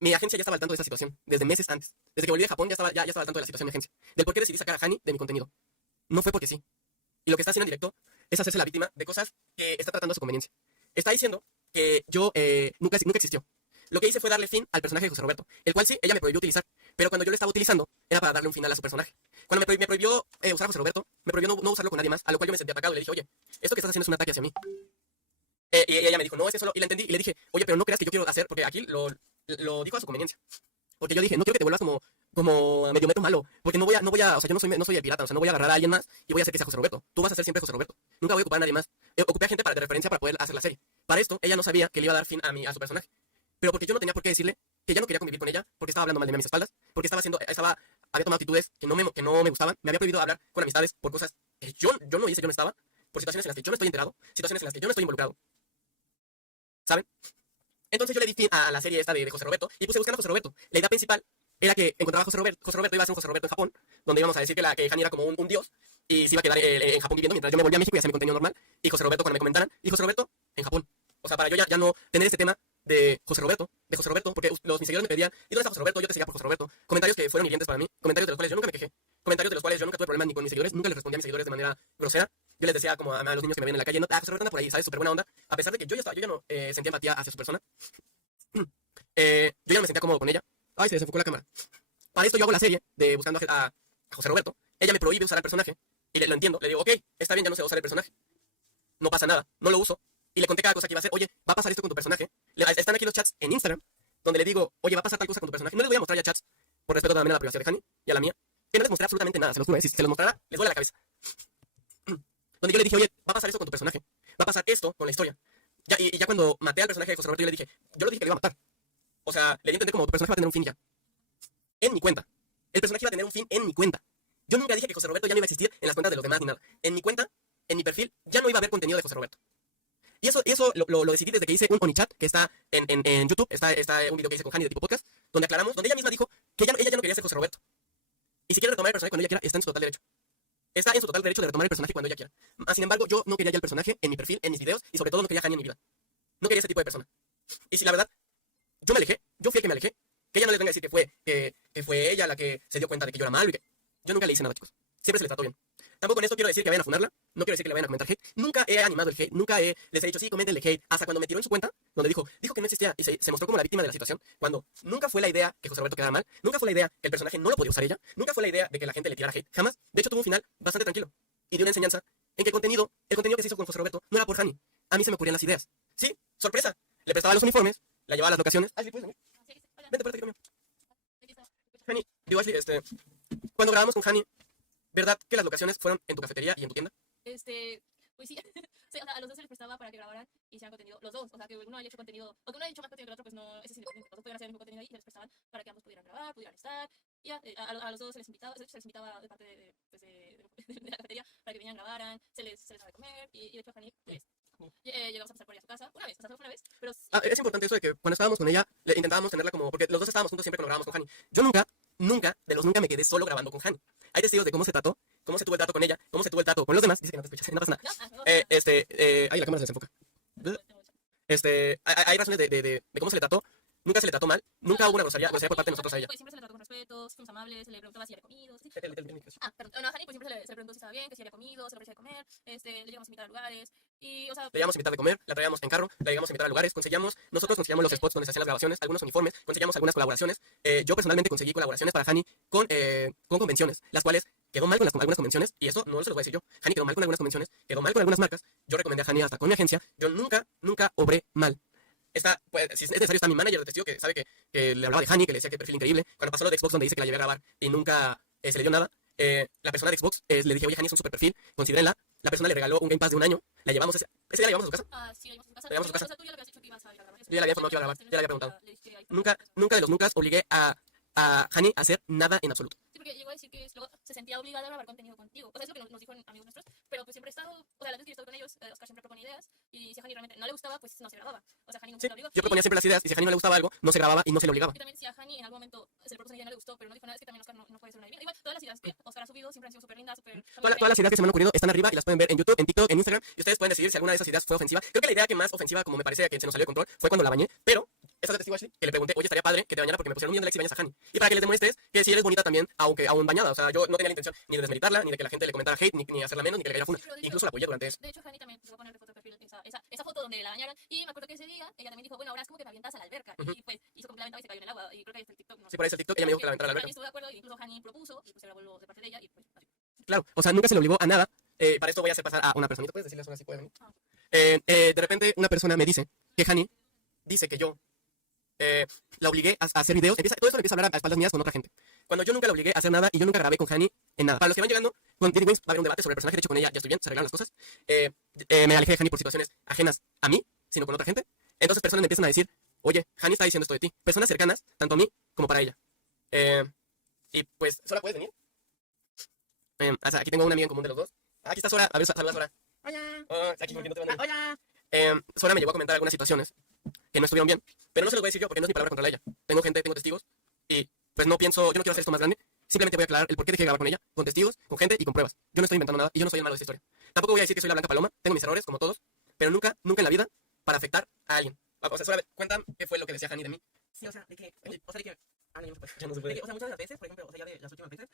Mi agencia ya estaba al tanto de esa situación, desde meses antes. Desde que volví de Japón ya estaba al tanto de la situación de mi agencia. Del por qué decidí sacar a Hani de mi contenido. No fue porque sí. Y lo que está haciendo en directo es hacerse la víctima de cosas que está tratando a su conveniencia. Está diciendo que yo nunca existió. Lo que hice fue darle fin al personaje de José Roberto, el cual sí, ella me prohibió utilizar, pero cuando yo lo estaba utilizando era para darle un final a su personaje. Cuando me prohibió usar a José Roberto, me prohibió no usarlo con nadie más, a lo cual yo me sentí atacado y le dije, oye, esto que estás haciendo es un ataque hacia mí. Y ella me dijo, no, es eso, y la entendí, y le dije, oye, pero no creas que yo quiero hacer, porque aquí lo dijo a su conveniencia. Porque yo dije, no quiero que te vuelvas como a medio metro malo, porque o sea, yo no soy el pirata, o sea, no voy a agarrar a alguien más y voy a hacer que sea José Roberto. Tú vas a ser siempre José Roberto. Nunca voy a ocupar a nadie más. Ocupé a gente de referencia para poder hacer la serie. Para esto, ella no sabía que le iba a dar fin a su personaje. Pero porque yo no tenía por qué decirle que ya no quería convivir con ella, porque estaba hablando mal de mí a mis espaldas, porque había tomado actitudes que no me gustaban, me había prohibido hablar con amistades por cosas que yo no hice, yo no estaba, por situaciones en las que yo no estoy enterado, situaciones en las que yo no estoy involucrado, ¿saben? Entonces yo le di fin a la serie esta de José Roberto y puse buscando a José Roberto. La idea principal era que encontraba a José Roberto. José Roberto iba a ser un José Roberto en Japón, donde íbamos a decir que Hani era como un dios y se iba a quedar en Japón viviendo mientras yo me volvía a México y hacía mi contenido normal. Y José Roberto, cuando me comentaran, y José Roberto en Japón. O sea, para yo ya no tener ese tema de José Roberto, porque mis seguidores me pedían, ¿y dónde está José Roberto? Yo te seguía por José Roberto. Comentarios que fueron hirientes para mí, comentarios de los cuales yo nunca me quejé, comentarios de los cuales yo nunca tuve problemas ni con mis seguidores, nunca les respondía a mis seguidores de manera grosera. Yo les decía como a los niños que me ven en la calle, no, José Roberto anda por ahí, ¿sabes? Súper buena onda. A pesar de que yo ya no sentía empatía hacia su persona, yo ya no me sentía cómodo con ella. Ay, se desenfocó la cámara. Para esto yo hago la serie de buscando a José Roberto. Ella me prohíbe usar el personaje. Y lo entiendo. Le digo, ok, está bien, ya no sé usar el personaje. No pasa nada, no lo uso. Y le conté cada cosa que iba a hacer. Oye, va a pasar esto con tu personaje. Están aquí los chats en Instagram, donde le digo, oye, va a pasar tal cosa con tu personaje. No les voy a mostrar ya chats, por respeto también a la privacidad de Hani y a la mía. Que no les mostré absolutamente nada, se los juro. Si se los mostrara, les duele la cabeza. Donde yo le dije, oye, va a pasar esto con tu personaje. Va a pasar esto con la historia. Y ya cuando maté al personaje de José Roberto, yo le dije, yo lo dije que lo iba a matar. O sea, le di a entender como tu personaje va a tener un fin ya. En mi cuenta. El personaje iba a tener un fin en mi cuenta. Yo nunca dije que José Roberto ya no iba a existir en las cuentas de los demás ni nada. En mi cuenta, en mi perfil, ya no iba a haber contenido de José Roberto. Y eso lo decidí desde que hice un Onichat, que está en YouTube. Está un video que hice con Hani de tipo podcast, donde aclaramos, donde ella misma dijo que ella ya no quería ser José Roberto. Y si quiere retomar el personaje cuando ella quiera, está en su total derecho. Está en su total derecho de retomar el personaje cuando ella quiera. Sin embargo, yo no quería ya el personaje en mi perfil, en mis videos, y sobre todo no quería Hani en mi vida. No quería ese tipo de persona. Y si la verdad, yo me alejé, yo fui el que me alejé, que ella no les venga a decir que fue ella la que se dio cuenta de que yo era malo y que... Yo nunca le hice nada, chicos. Siempre se le trató bien. Tampoco con esto quiero decir que vayan a funarla, no quiero decir que le vayan a comentar hate. Nunca he animado el hate, nunca les he dicho, sí, coméntenle hate. Hasta cuando me tiró en su cuenta, donde dijo que no existía y se mostró como la víctima de la situación, cuando nunca fue la idea que José Roberto quedara mal, nunca fue la idea que el personaje no lo podía usar ella, nunca fue la idea de que la gente le tirara hate, jamás. De hecho, tuvo un final bastante tranquilo y dio una enseñanza en que el contenido que se hizo con José Roberto no era por Hani. A mí se me ocurrían las ideas. Sí, sorpresa. Le prestaba los uniformes, la llevaba a las locaciones. Ashley, ¿puedes venir? Vente, párate aquí conmigo. Hani, digo Ashley, cuando grabamos con Hani, ¿verdad que las locaciones fueron en tu cafetería y en tu tienda? Pues sí, sí, o sea, a los dos se les prestaba para que grabaran y hicieran contenido, los dos, o sea, que uno haya hecho contenido, o que uno haya hecho más contenido que el otro, pues no, ese es independiente, los dos podían hacer el mismo contenido ahí y se les prestaban para que ambos pudieran grabar, pudieran estar, y ya, a los dos se les invitaba de parte pues de la cafetería para que vinieran, grabaran, se les daba de comer, y de hecho a Fanny, pues, llegamos a pasar por ella a su casa, una vez, o sea, solo fue una vez, pero sí. Es importante eso de que cuando estábamos con ella, intentábamos tenerla como, porque los dos estábamos juntos siempre cuando grabamos con Hani. Yo nunca me quedé solo grabando con Hani. Hay testigos de cómo se trató, cómo se tuvo el trato con ella, cómo se tuvo el trato con los demás. Dice que no te escuchas, no pasa nada. Ahí la cámara se desenfoca. Hay razones de cómo se le trató. Nunca se le trató mal, nunca hubo una grosería por parte de nosotros a ella. Pues siempre se le trató con respeto, fuimos amables, se le preguntaba si había comido, ¿sí? Perdón, a Hani pues siempre se le preguntó si estaba bien, que si había comido, se le ofrecía de comer, le llegamos a invitar a lugares, y, o sea... Le íbamos a invitar de comer, la traíamos en carro, la llegamos a invitar a lugares, nosotros conseguíamos los spots donde se hacían las grabaciones, algunos uniformes, conseguíamos algunas colaboraciones. Yo personalmente conseguí colaboraciones para Hani con convenciones, las cuales quedó mal con algunas convenciones, y eso no se lo voy a decir yo. Hani quedó mal con algunas convenciones, quedó mal con algunas marcas. Yo recomendé a Hani hasta con mi agencia, yo nunca obré mal. Pues, si es necesario, está mi manager de testigo que sabe que le hablaba de Hani, que le decía que perfil increíble. Cuando pasó lo de Xbox, donde dice que la llevé a grabar y nunca se le dio nada, la persona de Xbox le dije, oye, Hani es un super perfil, considérenla. La persona le regaló un Game Pass de un año, la llevamos ese día la llevamos a su casa. Sí, la llevamos a su casa. La llevamos a su casa. O sea, tú ya le habías dicho que ibas a ir a grabar eso. Yo ya le había informado que iba a grabar, ya le había preguntado. Le dije que ahí- Nunca de los nunca obligué a Hani a hacer nada en absoluto. Sí, porque llegó a decir que luego se sentía obligada a grabar contenido contigo. O sea, es lo que nos dijo amigos nuestros, pero pues siempre he estado, o sea, las veces que yo he estado con ellos, Oscar siempre propone ideas, y si a Hani realmente no le gustaba, pues no se grababa. O sea, Hani nunca Sí, se lo obligó. yo proponía siempre las ideas y si a Hani no le gustaba algo, no se grababa y no se le obligaba. Y también si a Hani en algún momento se le propuso y ya no le gustó, esto, pero no dijo nada. Es que también Oscar no puede ser una divina. Igual, todas las ideas que Oscar ha subido siempre han sido súper lindas, súper... Todas las ideas que se me han ocurrido están arriba y las pueden ver en YouTube, en TikTok, en Instagram. Y ustedes pueden decidir si alguna de esas ideas fue ofensiva. Creo que la idea que más ofensiva, como me parece que se nos salió de control, fue cuando la bañé. Pero, eso te testigo así, que le pregunté, oye, estaría padre que te bañara porque me pusieron un millón de likes y bañas a Hani. Y para que les demuestres que si eres bonita también, aunque aún bañada. O sea, yo no tenía la intención ni de desmeritarla, ni de que la gente le comentara hate, ni hacerla menos, ni que le cayera funa. Incluso la apoyé durante eso. De hecho, Hani también se va a poner de foto de perfil esa foto donde la bañaron. Y me acuerdo que ese día ella también dijo, bueno, ahora es como que me avientas a la alberca. Y pues hizo como que la aventaba y se cayó en el agua. Y creo que ahí está el TikTok. No Sí, por ahí está el TikTok. Ella me dijo que la aventara a la alberca. Hani estuvo de acuerdo y incluso Hani propuso y pues era vuelvo de parte de ella y pues así. Claro, o sea, nunca se le obligó a nada. Para esto voy a hacer pasar a una personita. ¿Puedes decirle a Sora si puede venir? De repente una persona me dice que Hani dice que yo la obligué a hacer videos. Todo eso le empieza a hablar a espaldas mías con otra gente. Cuando yo nunca la obligué a hacer nada y yo nunca grabé con Hani en nada. Para los que van llegando, con Diddy Wings va a haber un debate sobre el personaje. De hecho, con ella ya estoy bien, se arreglaron las cosas. Me alejé de Hani por situaciones ajenas a mí, sino con otra gente. Entonces personas me empiezan a decir, oye, Hani está diciendo esto de ti. Personas cercanas, tanto a mí como para ella. Y pues, ¿Sora puedes venir? O sea, aquí tengo una amiga en común de los dos. Aquí está Sora. A ver, saluda Sora. Hola. Aquí porque no te van a ver. Hola. Sora me llegó a comentar algunas situaciones que no estuvieron bien, pero no se los voy a decir yo porque no es mi palabra contra ella. Tengo gente, tengo testigos y pues no pienso, yo no quiero hacer esto más grande. Simplemente voy a aclarar el por qué dejé de grabar con ella, con testigos, con gente y con pruebas. Yo no estoy inventando nada y yo no soy el malo de esta historia. Tampoco voy a decir que soy la blanca paloma, tengo mis errores como todos, pero nunca en la vida para afectar a alguien. O sea, Sora, cuéntame qué fue lo que decía Hani de mí. Sí, o sea, de que... Ah, no, pues. Ya no se puede. O sea, muchas de las veces, por ejemplo, o sea, ya de las últimas veces,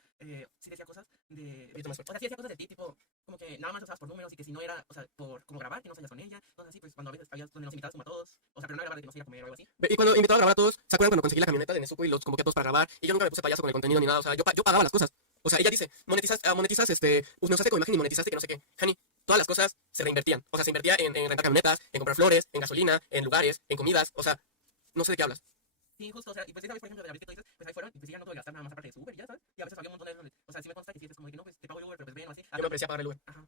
sí decía cosas de... Poquito más O sea, sí decía cosas de ti, tipo, como que nada más lo usabas por números y que si no era, o sea, por como grabar, que no salías con ella, cosas así, pues cuando a veces habías donde nos invitabas como a todos, o sea, pero no grabar de que nos iba a comer o algo así. Y cuando invitaba a grabar a todos, ¿se acuerdan cuando conseguí la camioneta de Nezuko y los convoqué a todos para grabar? Y yo nunca me puse payaso con el contenido ni nada, o sea, yo pagaba las cosas. O sea, ella dice, monetizas, usaste como imagen y monetizaste que no sé qué. Hani, todas las cosas se reinvertían. O sea, se invertía en rentar camionetas, en comprar flores, en gasolina, en lugares, en comidas. O sea, no sé de qué hablas. Sí, justo, o sea, y pues esa vez, por ejemplo, de la vez que tú dices, pues ahí fueron, y pues ya no tuve que gastar nada más aparte de su Uber, ya, ¿sabes? Y a veces había un montón de veces donde, o sea, sí me consta que sí, es como de que no, pues te pago el Uber, pero pues ven o así. Yo me ofrecía pagar el Uber. Ajá.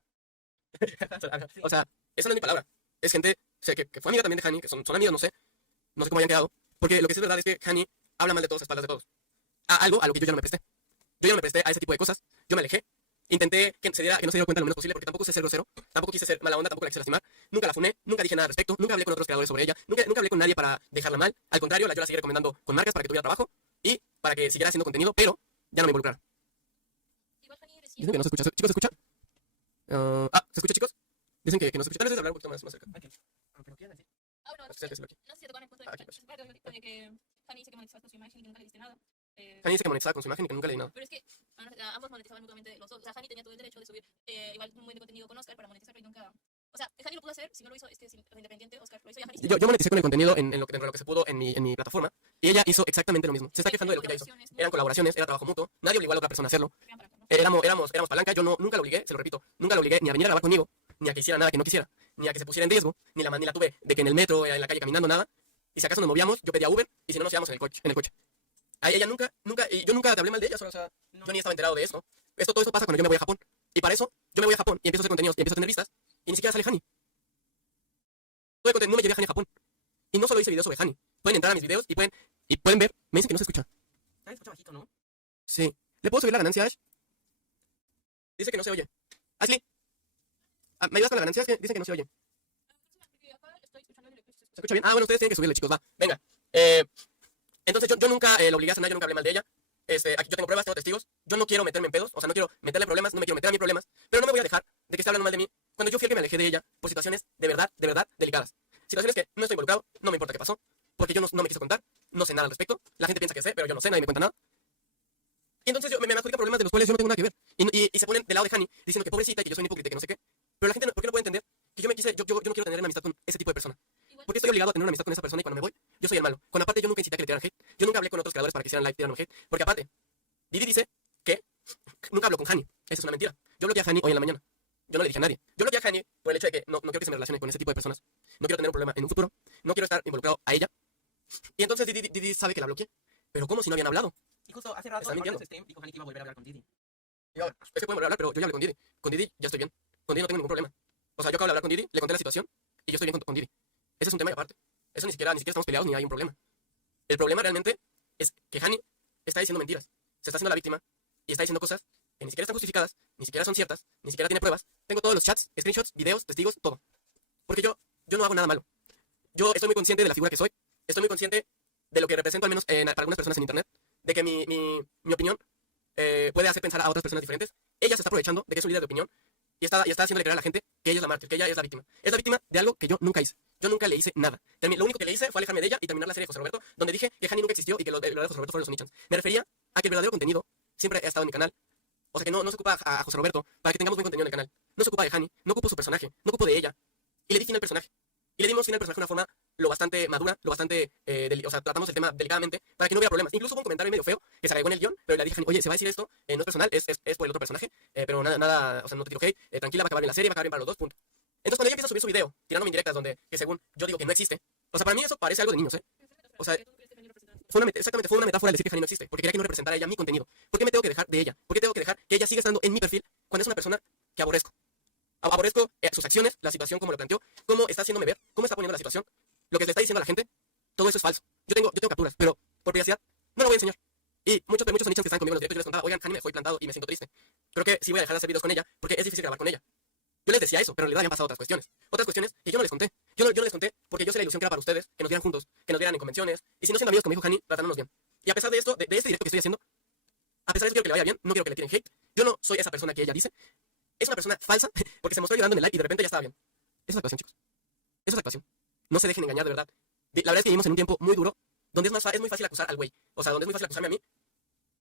O sea, eso no es mi palabra. Es gente, sé que fue amiga también de Hani, que son amigas, no sé cómo hayan quedado. Porque lo que sí es verdad es que Hani habla mal de todos a espaldas de todos. Algo a lo que yo ya no me presté. Yo ya no me presté a ese tipo de cosas. Yo me alejé. Intenté que no se diera cuenta lo menos posible porque tampoco sé ser grosero, tampoco quise ser mala onda, tampoco la quise lastimar. Nunca la funé, nunca dije nada al respecto, nunca hablé con otros creadores sobre ella, nunca hablé con nadie para dejarla mal. Al contrario, yo la seguí recomendando con marcas para que tuviera trabajo y para que siguiera haciendo contenido, pero ya no me involucrara. Igual Hani decía... Dicen que no se escucha. ¿Chicos, se escucha? ¿Se escucha, chicos? Dicen que no se escucha. Tal vez hablar un poquito más cerca. Ok. Pero ¿qué iban a decir? Bueno, No sé si decirlo aquí. no sé si te tocan el punto Aquí, de pues. de que Hani dice que monetizaste su imagen y que nunca le diste nada. Hani dice que monetizaba con su imagen y que nunca le di nada. Pero es que ambos monetizaban mutuamente los dos. O sea, Hani tenía todo el derecho de subir igual un buen de contenido con Oscar para monetizarlo y nunca... O sea, Hani lo pudo hacer, si no lo hizo, es que es independiente, Oscar lo hizo y Hani sí. Yo moneticé con el contenido en lo que se pudo en mi plataforma y ella hizo exactamente lo mismo. Se está quejando de lo que ella hizo. Eran colaboraciones, era trabajo mutuo, nadie obligó a la otra persona a hacerlo. Éramos palanca, yo nunca lo obligué, se lo repito, nunca lo obligué ni a venir a grabar conmigo, ni a que hiciera nada que no quisiera, ni a que se pusiera en riesgo, ni la tuve de que en el metro, en la calle caminando, nada. Y si acaso nos movíamos, yo pedía Uber y si no nos íbamos en el coche. A ella nunca, y yo nunca te hablé mal de ella, o sea, yo ni estaba enterado de eso. Todo eso pasa cuando yo me voy a Japón. Y para eso, yo me voy a Japón y empiezo a hacer contenidos y empiezo a tener vistas y ni siquiera sale Hani. Todo el contenido no me llevé a Hani a Japón. Y no solo hice videos sobre Hani. Pueden entrar a mis videos y pueden ver. Me dicen que no se escucha. También escucha bajito, ¿no? Sí. ¿Le puedo subir la ganancia, Ash? Dice que no se oye. Ashley, ¿me ayudas con la ganancia? Es que dice que no se oye. ¿Se escucha bien? Ah, bueno, ustedes tienen que subirle, chicos, va. Venga. Entonces yo nunca lo obligué a hacer nada, yo nunca hablé mal de ella. Aquí yo tengo pruebas, tengo testigos. Yo no quiero meterme en pedos, o sea, no quiero meterle problemas, no me quiero meter a mí problemas. Pero no me voy a dejar de que esté hablando mal de mí cuando yo fui el que me alejé de ella por situaciones de verdad delicadas. Situaciones que no estoy involucrado, no me importa qué pasó, porque yo no me quiso contar, no sé nada al respecto. La gente piensa que sé, pero yo no sé, nadie me cuenta nada. Y entonces me adjudica problemas de los cuales yo no tengo nada que ver. Y se ponen del lado de Hani, diciendo que pobrecita y que yo soy un hipócrita y que no sé qué. Pero la gente, ¿por qué no puede entender que yo no quiero tener una amistad con ese tipo de persona? ¿Por qué estoy obligado a tener una amistad con esa persona y cuando me voy, yo soy el malo? Cuando aparte yo nunca incité a que le tiraran hate. Yo nunca hablé con otros creadores para que hicieran live tirando hate. Porque aparte, Didi dice que nunca habló con Hani. Esa es una mentira. Yo bloqueé a Hani hoy en la mañana. Yo no le dije a nadie. Yo bloqueé a Hani por el hecho de que no quiero que se me relacione con ese tipo de personas. No quiero tener un problema en un futuro. No quiero estar involucrado a ella. Y entonces Didi sabe que la bloqueé. Pero ¿cómo si no habían hablado? Y justo hace rato, Están mintiendo. en su stream, dijo Hani que iba a volver a hablar con Didi. Es que podemos hablar, pero yo ya hablé con Didi. Con Didi ya estoy bien. Con Didi no tengo ningún problema. O sea, yo acabo de hablar con Didi, le conté la situación y yo estoy bien con Didi. Ese es un tema y aparte. Eso ni siquiera estamos peleados ni hay un problema. El problema realmente es que Hani está diciendo mentiras. Se está haciendo la víctima y está diciendo cosas que ni siquiera están justificadas, ni siquiera son ciertas, ni siquiera tiene pruebas. Tengo todos los chats, screenshots, videos, testigos, todo. Porque yo no hago nada malo. Yo estoy muy consciente de la figura que soy. Estoy muy consciente de lo que represento, al menos para algunas personas en internet. de que mi opinión puede hacer pensar a otras personas diferentes, ella se está aprovechando de que es un líder de opinión y está haciéndole creer a la gente que ella es la mártir, que ella es la víctima. Es la víctima de algo que yo nunca hice. Yo nunca le hice nada. Lo único que le hice fue alejarme de ella y terminar la serie de José Roberto, donde dije que Hani nunca existió y que el verdadero José Roberto fueron los Onichans. Me refería a que el verdadero contenido siempre ha estado en mi canal. O sea que no se ocupa a José Roberto para que tengamos buen contenido en el canal. No se ocupa de Hani, no ocupo su personaje, no ocupo de ella. Y le di fin al personaje. Y le dimos fin al personaje de una forma lo bastante madura, lo bastante... o sea, tratamos el tema delicadamente para que no hubiera problemas. Incluso hubo un comentario medio feo que se agregó en el guión, pero le dije a Hani, oye, se va a decir esto, no es personal, es por el otro personaje, pero nada, o sea, no te tiro hate, tranquila, va a acabar bien la serie, va a acabar bien para los dos, punto. Entonces cuando ella empieza a subir su video, tirándome indirectas donde, que según yo digo que no existe, o sea, para mí eso parece algo de niños, ¿eh? O sea, exactamente, fue una metáfora de decir que Hani no existe, porque quería que no representara a ella mi contenido. ¿Por qué me tengo que dejar de ella? ¿Por qué tengo que dejar que ella siga estando en mi perfil cuando es una persona que aborrezco? Aborrezco sus acciones, la situación como lo planteó, cómo está haciéndome ver, cómo está poniendo la situación, lo que le está diciendo a la gente, todo eso es falso. Yo tengo capturas, pero por privacidad no lo voy a enseñar. Y muchos onichans que están conmigo en los directos yo les contaba, oigan, Hani me fue plantado y me siento triste. Creo que sí voy a dejar de hacer videos con ella porque es difícil grabar con ella. Yo les decía eso, pero en realidad habían pasado otras cuestiones. Otras cuestiones que yo no les conté. Yo no les conté porque yo sé la ilusión que era para ustedes, que nos vieran juntos, que nos vieran en convenciones. Y si no siendo amigos, como dijo Hani, tratándonos bien. Y a pesar de esto, de este directo que estoy haciendo, a pesar de eso quiero que le vaya bien, no quiero que le tiren hate. Yo no soy esa persona que ella dice. Es una persona falsa porque se mostró llorando en el live y de repente ya estaba bien. Eso es actuación, chicos. Eso es actuación. No se dejen engañar, de verdad. La verdad es que vivimos en un tiempo muy duro donde es muy fácil acusar al güey. O sea, donde es muy fácil acusarme a mí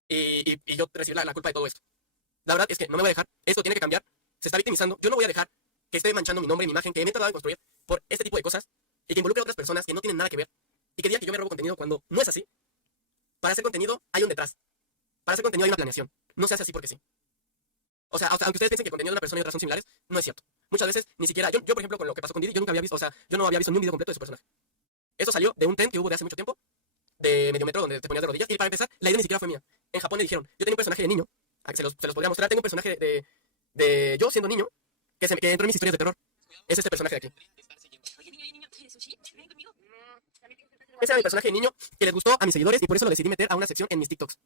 y yo recibir la culpa de todo esto. La verdad es que no me voy a dejar. Esto tiene que cambiar. Se está victimizando. Yo no voy a dejar que esté manchando mi nombre, mi imagen, que me he tratado de construir por este tipo de cosas y que involucre a otras personas que no tienen nada que ver y que digan que yo me robo contenido cuando no es así. Para hacer contenido hay un detrás. Para hacer contenido hay una planeación. No se hace así porque sí. O sea, aunque ustedes piensen que el contenido de una persona y otras son similares, no es cierto. Muchas veces ni siquiera, yo por ejemplo, con lo que pasó con Didi, yo nunca había visto, o sea, yo no había visto ni un video completo de su personaje. Eso salió de un trend que hubo de hace mucho tiempo, de Mediometro, donde te ponías de rodillas, y para empezar, la idea ni siquiera fue mía. En Japón le dijeron, yo tengo un personaje de niño, se los podría mostrar, tengo un personaje de yo siendo niño, que entró en mis historias de terror. Es este personaje de aquí. Ese era mi personaje de niño que les gustó a mis seguidores y por eso lo decidí meter a una sección en mis TikToks.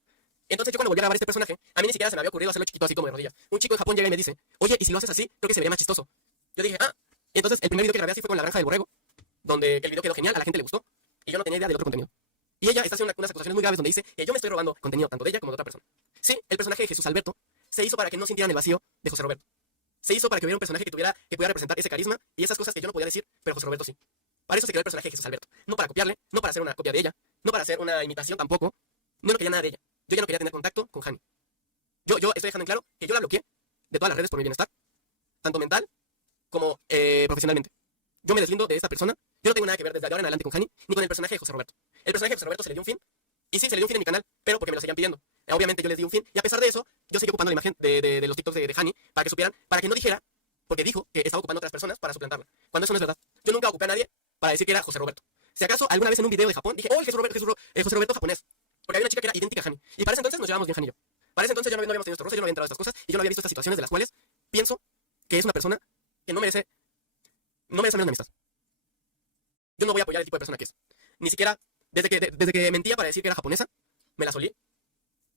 Entonces yo cuando volví a grabar este personaje, a mí ni siquiera se me había ocurrido hacerlo chiquito así como de rodillas. Un chico en Japón llega y me dice, oye, ¿y si lo haces así? Creo que se vería más chistoso. Yo dije, ah. Entonces el primer video que grabé así fue con la granja del borrego, donde el video quedó genial, a la gente le gustó, y yo no tenía idea del otro contenido. Y ella está haciendo unas acusaciones muy graves donde dice que yo me estoy robando contenido tanto de ella como de otra persona. Sí, el personaje de Jesús Alberto se hizo para que no sintieran el vacío de José Roberto. Se hizo para que hubiera un personaje que pudiera representar ese carisma y esas cosas que yo no podía decir, pero José Roberto sí. Para eso se creó el personaje de Jesús Alberto. No para copiarle, no para hacer una copia de ella, no para hacer una imitación tampoco. No quería nada de ella. Yo ya no quería tener contacto con Hani. Yo estoy dejando en claro que yo la bloqueé de todas las redes por mi bienestar, tanto mental como profesionalmente. Yo me deslindo de esta persona. Yo no tengo nada que ver desde ahora en adelante con Hani, ni con el personaje de José Roberto. El personaje de José Roberto se le dio un fin, y sí, se le dio un fin en mi canal, pero porque me lo seguían pidiendo. Obviamente yo les di un fin, y a pesar de eso, yo seguí ocupando la imagen de los TikToks de Hani, para que supieran, para que no dijera, porque dijo que estaba ocupando a otras personas para suplantarla. Cuando eso no es verdad. Yo nunca ocupé a nadie para decir que era José Roberto. Si acaso alguna vez en un video de Japón dije, oh, el José Roberto japonés. Porque había una chica que era idéntica a Hani. Y para ese entonces nos llevamos bien Hani y yo. Para ese entonces ya no habíamos tenido estos roces, yo no había entrado a estas cosas, y yo no había visto estas situaciones de las cuales pienso que es una persona que no merece menos de amistad. Yo no voy a apoyar el tipo de persona que es. Ni siquiera, desde que mentía para decir que era japonesa, me la solí.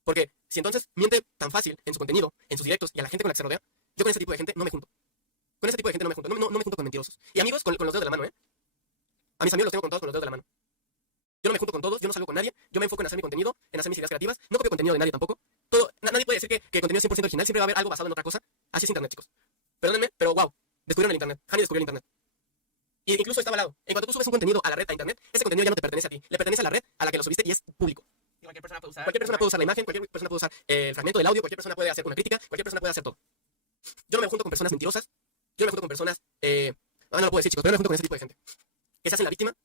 Porque si entonces miente tan fácil en su contenido, en sus directos y a la gente con la que se rodea, yo con ese tipo de gente no me junto. Con ese tipo de gente no me junto. No me junto con mentirosos. Y amigos con los dedos de la mano, ¿eh? A mis amigos los tengo con todos con los dedos de la mano. Yo no me junto con todos, yo no salgo con nadie, yo me enfoco en hacer mi contenido, en hacer mis ideas creativas, no copio contenido de nadie tampoco. Nadie puede decir que contenido es 100% original, siempre va a haber algo basado en otra cosa. Así es internet, chicos. Perdónenme, pero wow, descubrieron el internet. Hani descubrió el internet. Y incluso está avalado. En cuanto tú subes un contenido a la red, a internet, ese contenido ya no te pertenece a ti, le pertenece a la red a la que lo subiste y es público. Y cualquier persona puede usar. Cualquier persona puede usar la imagen, cualquier persona puede usar el fragmento del audio, cualquier persona puede hacer una crítica, cualquier persona puede hacer todo. Yo no me junto con personas mentirosas, yo no me junto con personas, no lo puedo decir, chicos, pero no me junto con ese tipo de gente que se hacen la víctima.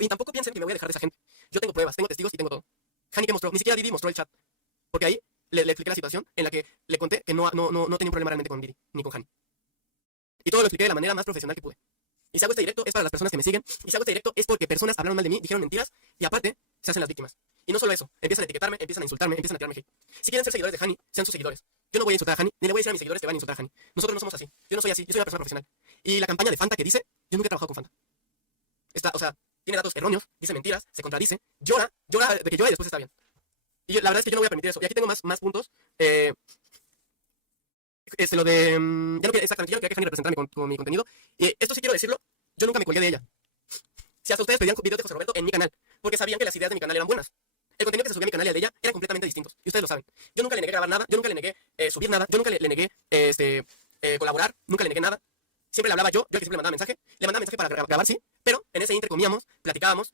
Y tampoco piensen que me voy a dejar de esa gente. Yo tengo pruebas, tengo testigos y tengo todo. Hani que mostró, ni siquiera Didi mostró el chat. Porque ahí le expliqué la situación en la que le conté que no tenía un problema realmente con Didi, ni con Hani. Y todo lo expliqué de la manera más profesional que pude. Y si hago este directo es para las personas que me siguen. Y si hago este directo es porque personas hablaron mal de mí, dijeron mentiras y aparte se hacen las víctimas. Y no solo eso, empiezan a etiquetarme, empiezan a insultarme, empiezan a tirarme hate. Si quieren ser seguidores de Hani, sean sus seguidores. Yo no voy a insultar a Hani, ni le voy a decir a mis seguidores que van a insultar a Hani. Nosotros no somos así. Yo no soy así, yo soy una persona profesional. Y la campaña de Fanta que dice, yo nunca he trabajado con Fanta. O sea, tiene datos erróneos, dice mentiras, se contradice, llora de que llora y después está bien. Y la verdad es que yo no voy a permitir eso. Y aquí tengo más puntos. Lo de... ya no quiero, exactamente, yo no quería que Hani representarme con mi contenido. Y esto sí quiero decirlo, yo nunca me colgué de ella. Si hasta ustedes pedían videos de José Roberto en mi canal, porque sabían que las ideas de mi canal eran buenas. el contenido que se subía a mi canal y al de ella eran completamente distintos. Y ustedes lo saben. Yo nunca le negué grabar nada, yo nunca le negué subir nada, yo nunca le negué colaborar, nunca le negué nada. Siempre le hablaba yo el que siempre le mandaba mensaje. Le mandaba mensaje para grabar, sí, pero en ese inter comíamos, platicábamos,